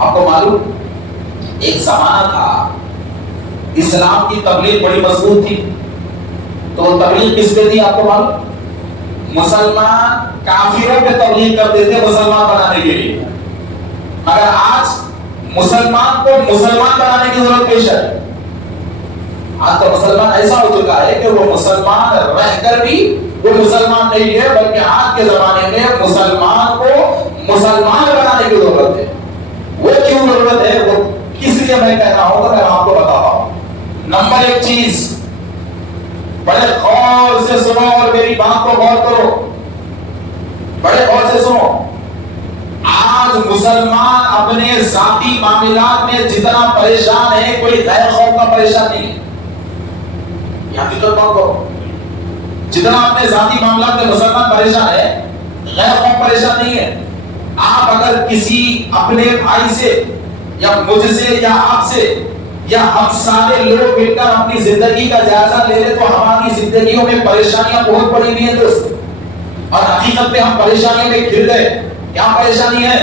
آپ کو معلوم ایک زمانہ تھا اسلام کی تبلیغ بڑی مضبوط تھی، تو وہ تبلیغ کس پہ تھی آپ کو معلوم؟ مسلمان کافروں پہ تبلیغ کرتے تھے مسلمان بنانے کے لیے، مگر آج مسلمان کو مسلمان بنانے کی ضرورت پیش ہے۔ آج تو مسلمان ایسا ہو چکا ہے کہ وہ مسلمان رہ کر بھی وہ مسلمان نہیں ہے، بلکہ آج کے زمانے میں مسلمان کو مسلمان بنانے کی ضرورت ہے۔ وہ کیوں ضرورت ہے، وہ کس لیے میں کہہ رہا ہوں تو میں آپ کو بتاتا ہوں۔ نمبر ایک چیز، بڑے غور سے سنو اور میری بات کو غور کرو، بڑے غور سے سنو۔ آج مسلمان اپنے ذاتی معاملات میں جتنا پریشان ہے کوئی غیر قوم کا پریشان نہیں ہے، یہ حقیقت بات کرو۔ جتنا اپنے ذاتی معاملات میں مسلمان پریشان ہے، غیر قوم پریشان نہیں ہے۔ آپ اگر کسی اپنے بھائی سے یا مجھ سے یا آپ سے یا ہم سارے لوگ مل کر اپنی زندگی کا جائزہ لے لیں تو ہماری زندگیوں میں پریشانیاں بہت پڑی ہوئی ہیں دوست، اور حقیقت میں ہم پریشانیوں میں گر گئے۔ کیا پریشانی ہے؟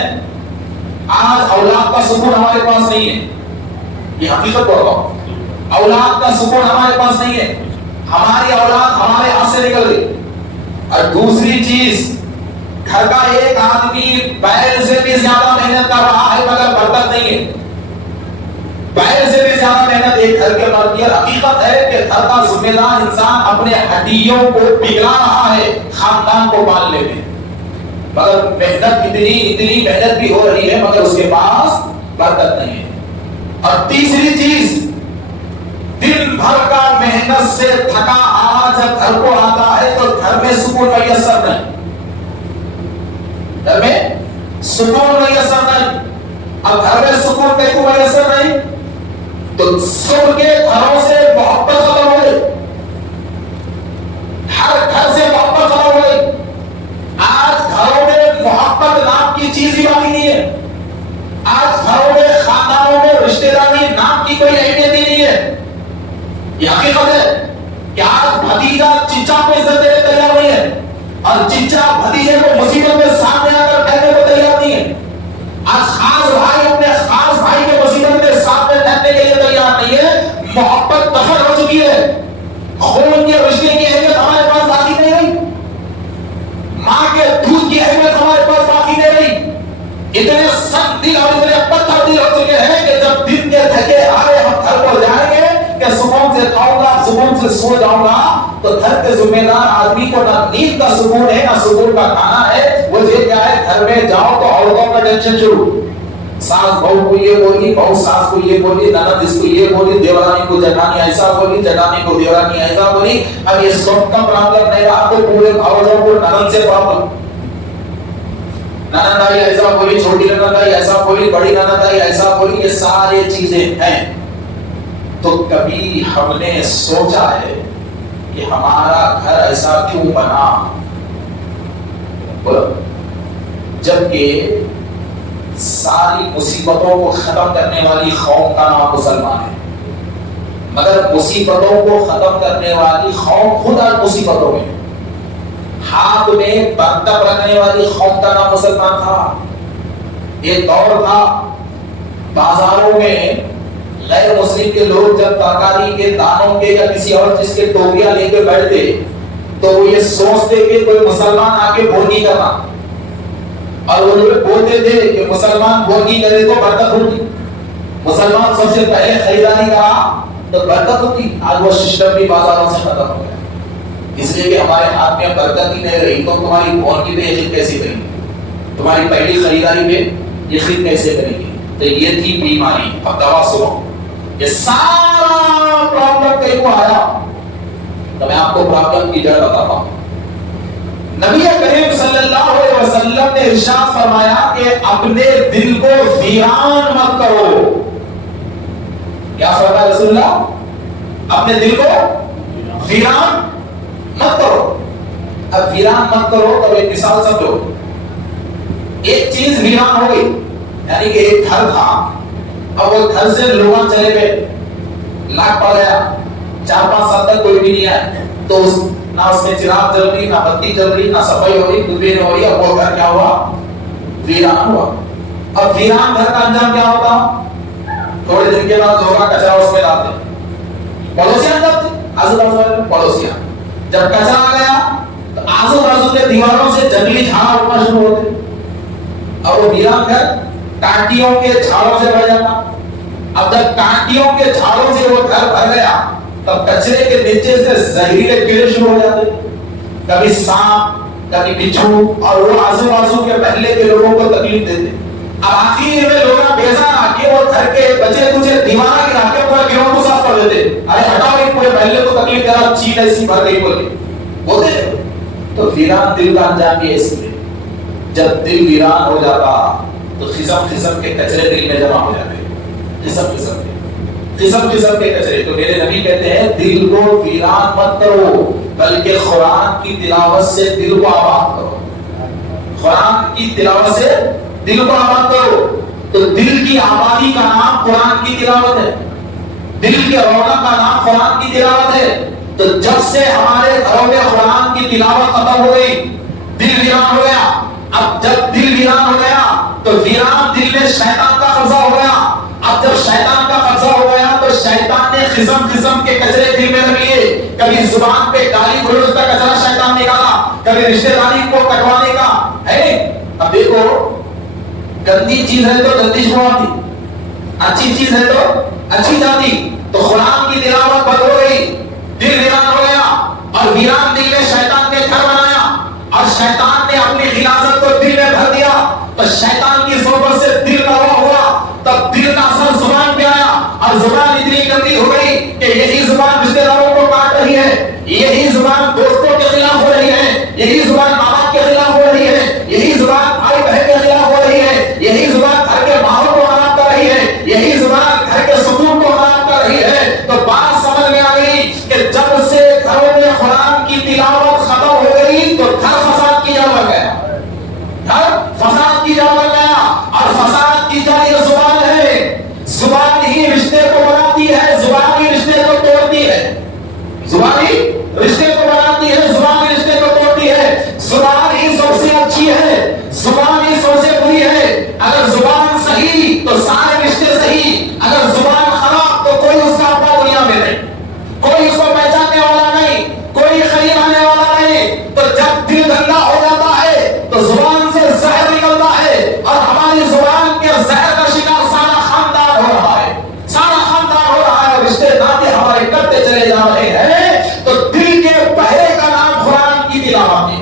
آج اولاد کا سکون ہمارے پاس نہیں ہے، یہ حقیقت بول رہا ہوں، اولاد کا سکون ہمارے پاس نہیں ہے، ہماری اولاد ہمارے ہاتھ سے نکل گئی۔ اور دوسری چیز، گھر کا ایک آدمی بیل سے بھی زیادہ محنت کر رہا ہے مگر برکت نہیں ہے، بیل سے بھی زیادہ محنت ایک گھر کے مرد کی۔ حقیقت ہے کہ گھر کا ذمہ دار انسان اپنے ہڈیوں کو پگھلا رہا ہے خاندان کو پالنے میں، مگر محنت اتنی محنت بھی ہو رہی ہے مگر اس کے پاس برکت نہیں ہے۔ اور تیسری چیز، دن بھر کا محنت سے تھکا ہوا جب گھر کو آتا ہے تو گھر میں سکون میسر نہیں، گھر میں سکون میسر نہیں۔ اب گھر میں سکون کہیں کو میسر نہیں تو سب کے گھروں سے محبت ختم ہو گئی، ہر گھر سے محبت ختم ہو گئی۔ آج گھروں میں محبت نام کی چیز ہی باقی نہیں ہے، آج گھروں میں خاندانوں میں رشتہ داری نام کی کوئی اہمیت ہی نہیں ہے۔ یہ حقیقت ہے کہ آج بھتیجا چچا کو عزت دینے تیار نہیں ہے، اور چچا بھتیجے کو مصیبت میں سامنے آ کر کہنے کو تیار نہیں ہے۔ آج خاص بھائی اپنے خاص بھائی کے مصیبت میں سامنے رہنے کے لیے تیار نہیں ہے۔ محبت دفن ہو چکی ہے، خون کے رشتے کی اہمیت ہمارے پاس باقی نہیں رہی، ماں کے دودھ کی اہمیت ہمارے پاس باقی نہیں رہی۔ اتنے سخت دل اور اتنے پتھر دل ہو چکے ہیں کہ جب دن کے تھکے آئے ہم گھر کو جائیں گے کہ سکون سے کھاؤں گا، سکون سے سو جاؤں گا، تو گھر کے ذمہ دار آدمی کو نہ نیند کا سکون ہے نہ سکون کا کھانا ہے۔ وہ یہ کیا ہے، گھر میں جاؤ تو عورتوں کا ٹینشن شروع، ساس بہو کو یہ بولی، بہو ساس کو یہ بولی، نند اس کو یہ بولی، دیورانی کو جٹانی ایسا بولی، جٹانی کو دیورانی ایسا بولی۔ اب یہ سب کا پرابلم نہیں رہا تو پورے عورتوں کو نند سے پرابلم، نند آئی ایسا بولی، چھوٹی نند آئی ایسا بولی، بڑی نند آئی ایسا بولی، یہ ساری چیزیں ہیں۔ تو کبھی ہم نے سوچا ہے کہ ہمارا گھر ایسا کیوں بنا؟ جبکہ ساری مصیبتوں کو ختم کرنے والی قوم کا نام مسلمان ہے، مگر مصیبتوں کو ختم کرنے والی قوم خود اور مصیبتوں میں، ہاتھ میں برتن رکھنے والی قوم کا نام مسلمان تھا۔ ایک دور تھا بازاروں میں غیر مسلم کے لوگ جب ترکاری کے دانوں کے یا کسی اور چیز کے ٹوکریاں لے کے بیٹھتے تو وہ یہ سوچتے کہ کوئی مسلمان آ کے بھونی کرنا، اور وہ لوگ بولتے تھے کہ مسلمان بھونی کرے تو برکت ہوگی، مسلمان سب سے پہلے خریداری کرا تو برکت ہوگی۔ آج وہ سسٹم بھی بازاروں سے ختم ہو گیا، اس لیے کہ ہمارے ہاتھ میں برکت ہی نہیں رہی، تو تمہاری بھونی پہ یقین کیسے کریں گے، تمہاری پہلی خریداری پہ یقین کیسے کریں گے؟ تو یہ تھی بیماری۔ اب دوا سنو، یہ سارا پرابلم کہیں کو آیا تو میں آپ کو پرابلم کی جڑ بتاتا ہوں۔ نبی کریم صلی اللہ علیہ وسلم نے ارشاد فرمایا کہ اپنے دل کو ویران مت کرو۔ کیا فرمایا رسول اللہ؟ اپنے دل کو ویران مت کرو۔ اب ویران مت کرو تو ایک مثال سمجھو، ایک چیز ویران ہو گئی، یعنی کہ ایک گھر تھا، اب وہ گھر سے لوگ چلے گئے، لاکھ پڑ گیا، 4-5 سال تک کوئی بھی نہیں آیا، تو نہ اس میں چراغ جل رہی، نہ بتی جل رہی، نہ صفائی ہو رہی، کچھ بھی نہیں ہو رہی۔ اب وہ گھر کیا ہوا؟ ویران ہوا۔ اب ویران گھر کا انجام کیا ہوتا؟ تھوڑے دن کے بعد لوگ کچرا اس میں ڈالتے، پڑوسیاں جب آزو بازو والے پڑوسیاں جب کچرا آ گیا تو آزو بازو کے دیواروں سے جنگلی جھاڑ اٹھنا شروع ہوتے، اور وہ ویران گھر کانٹیوں کے جھاڑوں سے بھر جاتا۔ اب جب کانٹیوں کے جھاڑوں سے وہ گھر بھر گیا تب کچرے کے نیچے سے زہریلے کیڑے شروع ہو جاتے، کبھی سانپ کبھی بچھو، اور وہ آزو بازو کے محلے کے لوگوں کو تکلیف دیتے۔ اب آخر میں لوگ بیزار آ کے وہ گھر کے بچے کچھ دیوارہ گرا کے پورا گراؤنڈ کو صاف کر دیتے، ارے ہٹاؤ یہ پورے محلے کو تکلیف دے رہا، چیل ایسی بھر گئی بولے ہوتے۔ تو ویران دل کا انجام یہ اس لیے جب دل ویران ہو جاتا تو قسم قسم کے کچرے دل میں جمع ہو جاتے، قسم قسم کے کچرے۔ تو میرے نبی کہتے ہیں دل کو ویران مت کرو بلکہ قرآن کی تلاوت سے دل کو آباد کرو، قرآن کی تلاوت سے دل کو آباد کرو۔ تو دل کی آبادی کا نام قرآن کی تلاوت ہے، دل کے رونق کا نام قرآن کی تلاوت ہے۔ تو جب سے ہمارے گھروں میں قرآن کی تلاوت ختم ہو گئی دل ویران ہو گیا۔ اب جب دل ویران ہو گیا تو ویران دل میں شیطان کا قبضہ ہو گیا۔ اب جب شیطان کا قبضہ ہو گیا تو شیطان نے قسم قسم کے کچرے دل میں رکھ لیے، کبھی زبان پہ گالی گلوچ کا کچرا شیطان نکالا، کبھی رشتہ داری کو کٹوانے کا ہے۔ اب دیکھو گندی چیز ہے تو گندی شروعات تھی، اچھی چیز ہے تو اچھی جاتی۔ تو قرآن کی تلاوت بند ہو گئی، دل ویران ہو گیا، اور ویران دل میں شیطان نے گھر بنایا، اور شیطان نے اپنی غلاظت کو دل میں بھر دیا۔ تو شیطان کی صحبت سے دل روا ہوا، تب دل کا اثر زبان پہ آیا، اور زبان اتنی گندی ہو گئی کہ یہی زبان رشتہ داروں کو کاٹ رہی ہے، یہی زبان دوستوں کے خلاف ہو رہی ہے، یہی زبان ماں باپ کے خلاف ہو رہی ہے، یہی زبان بھائی بہن کے خلاف ہو رہی ہے، یہی زبان گھر کے ماحول کو خراب کر رہی ہے، یہی زبان گھر کے سکون کو خراب کر رہی ہے۔ تو بات سمجھ میں آ گئی کہ جب سے گھروں میں قرآن کی تلاوت ختم ہو گئی تو گھر فساد کی جا لگ گیا، گھر فساد کی جا لگ گیا، اور فساد کی جا یہ زبان ہے۔ زبان ہی رشتے کو بناتی ہے، زبان ہی رشتے کو توڑتی ہے، زبان ہی رشتے کو بناتی ہے، زبان ہی رشتے کو توڑتی ہے۔ زبان ہی سب سے اچھی ہے، زبان ہی سب سے بری ہے۔ اگر زبان صحیح تو سارے رشتے صحیح، اگر زبان خراب تو کوئی اس کا اپنا دنیا میں نہیں، کوئی اس کو پہچاننے والا نہیں، کوئی قریب آنے والا نہیں۔ تو جب دل گندا ہو جاتا ہے تو زبان سے زہر نکلتا ہے، اور ہماری زبان کے زہر کا شکار سارا خاندان ہو رہا ہے، سارا خاندان ہو رہا ہے، رشتے ناطے ہمارے کٹتے چلے جا رہے ہیں۔ تو دل کے پہرے کا نام قرآن کی تلاوت ہے،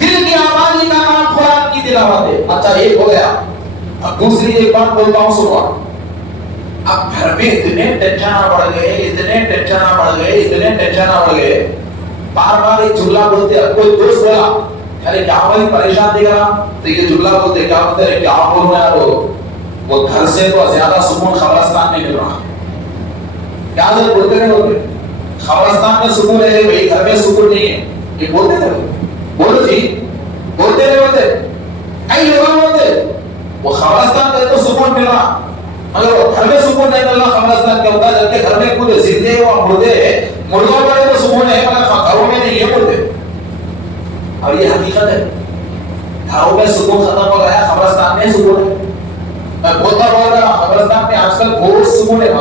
دل کی آبادی کا نام قرآن کی تلاوت ہے۔ اچھا ایک ہو گیا، اب دوسری ایک بات بولتا ہوں سنو۔ اب گھر میں اتنے ٹینشن بڑھ گئے، اتنے ٹینشن بڑھ گئے، اتنے ٹینشن بڑھ گئے، بار بار ایک جملہ بولتے ہیں۔ کوئی دوست بولا ارے کیا بھائی پریشان دیکھ رہا، تو یہ جملہ بولتے کیا بولتے ہیں، کیا بول رہا ہے وہ گھر سے تو زیادہ سکون قبرستان میں مل رہا ہے۔ کیا بولتے ہیں لوگ، قبرستان میں سکون ہے بھائی، گھر میں سکون نہیں ہے، یہ بولتے تھے۔ بولو جی، بولتے نہیں بولتے، کئی لوگ بولتے وہ قبرستان میں تو سکون مل رہا، مگر گھر میں سکون نہیں مل رہا۔ قبرستان کیا ہوتا ہے جبکہ گھر میں خود زندے اور مردے، مردوں پر تو سکون ہے مگر گھروں میں نہیں، یہ بولتے۔ اور یہ حقیقت ہے، گھروں میں سکون ختم ہو گیا، قبرستان میں سکون ہے۔ میں بولتا بول رہا قبرستان میں آج کل بہت سکون ہے،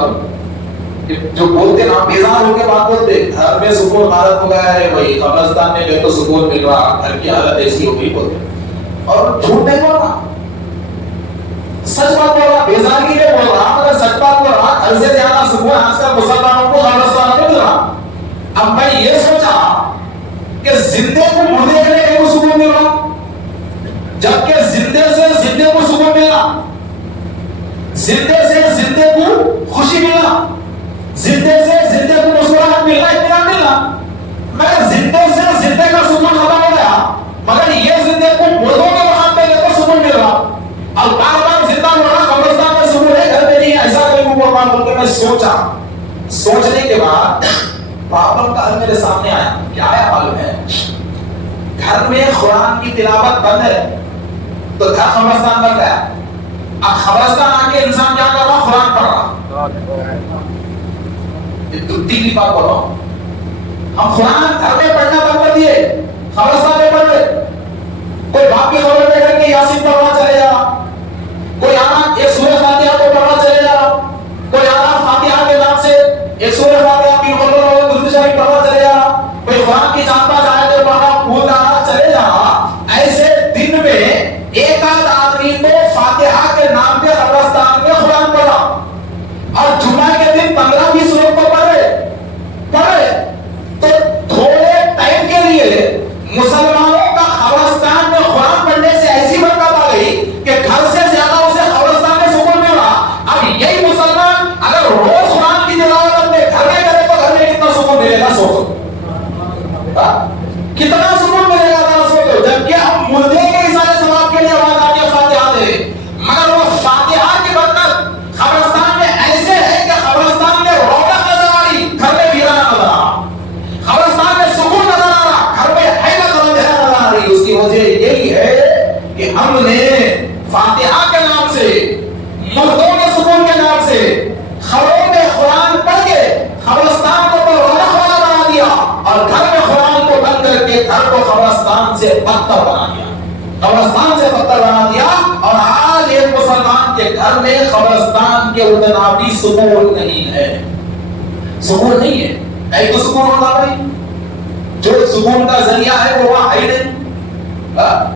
جو بولتے نا بیزار ہو کے بات بولتے، گھر میں سکون غارت ہو گیا ہے بھائی، قبرستان میں گئے تو سکون مل رہا، گھر کی حالت ایسی ہو گئی بولتے۔ اور جھوٹ نہیں بول رہا، سچ بات بول رہا، بیزاری نہیں بول رہا، مگر سچ بات بول رہا۔ گھر سے زیادہ سکون آج کل مسلمانوں کو قبرستان میں مل رہا۔ اب میں یہ سوچا کہ زندے کو مردے کے لیے کو سکون مل رہا، جبکہ زندے سے زندے کو سکون ملا، زندے سے زندے کو خوشی ملا، زندے سے زندے کو مسکراہٹ ملنا، اطمینان ملنا، مگر زندے سے زندے کا سکون ختم ہو گیا، مگر یہ زندے کو مردوں کے مقام پہ لے کر سکون مل رہا۔ اب بار بار زندہ ہو رہا، قبرستان میں سکون ہے، گھر میں نہیں ہے، ایسا کوئی قربان بول کے میں سوچا۔ سوچنے کے بعد پرابلم کا حل میرے سامنے آیا۔ کیا ہے معلوم ہے؟ گھر میں قرآن کی تلاوت بند ہے تو گھر قبرستان بن گیا۔ اب قبرستان آ کے انسان کیا کر رہا؟ قرآن پڑھ رہا۔ تیسری بات بول رہا ہوں، ہم قرآن گھر میں پڑھنا بند کر دیے، قبرستان میں پڑھ رہے۔ کوئی باپ کی خبر دے کر کے یاسین پڑھنا چلے جا رہا، کوئی آنا ایک سورہ فاتحہ کو پڑھنا چلے جا رہا، کوئی آنا فاتحہ کے نام سے ایک سورہ فاتحہ کی درود شریف پڑھنا چلے جا رہا، کوئی قرآن کی 4-5 آیتیں پڑھنا پھولنا چلے جا رہا۔ ایسے دن میں ایک آدھ آدمی کو فاتحہ کے نام پہ قبرستان میں قرآن پڑھا، اور جمعہ کے دن 15-20 لوگ کو پڑھے تو تھوڑے ٹائم کے لیے مسلمانوں کا قبرستان میں قرآن پڑھنے سے ایسی برکت آ گئی کہ گھر سے زیادہ اسے قبرستان میں سکون ملا۔ اب یہی مسلمان اگر روز قرآن کی تلاوت اپنے گھر میں کرے تو گھر میں کتنا سکون ملے گا؟ سوچو کتنا سکون ملے گا ذرا سوچو، جبکہ ہم مردے کے اشارے ثواب کے لیے آواز آ کے فاتحہ دے، مگر وہ فاتحہ کی برکت قبرستان میں ایسے ہے کہ قبرستان میں رونق نظر آ رہی، گھر میں ویرانہ نظر آ رہا، قبرستان میں سکون نظر آ رہا، گھر میں حیرت نظر آ رہی۔ اس کی وجہ یہی ہے کہ ہم نے فاتحہ کے نام سے، مردوں کے سکون کے نام سے، خبروں میں قرآن پڑھ کے قبرستان کو رونق والا بنا دیا، اور گھر میں قرآن کو بند کر کے گھر کو قبرستان سے بدتر بنا دیا، قبرستان سے بدتر بنا دیا۔ اور آج ایک مسلمان کے گھر میں قبرستان کے اتنا بھی سکون نہیں ہے، سکون نہیں ہے۔ ایک تو سکون ہوتا بھائی، جو سکون کا ذریعہ ہے وہ وہاں ہے نہیں۔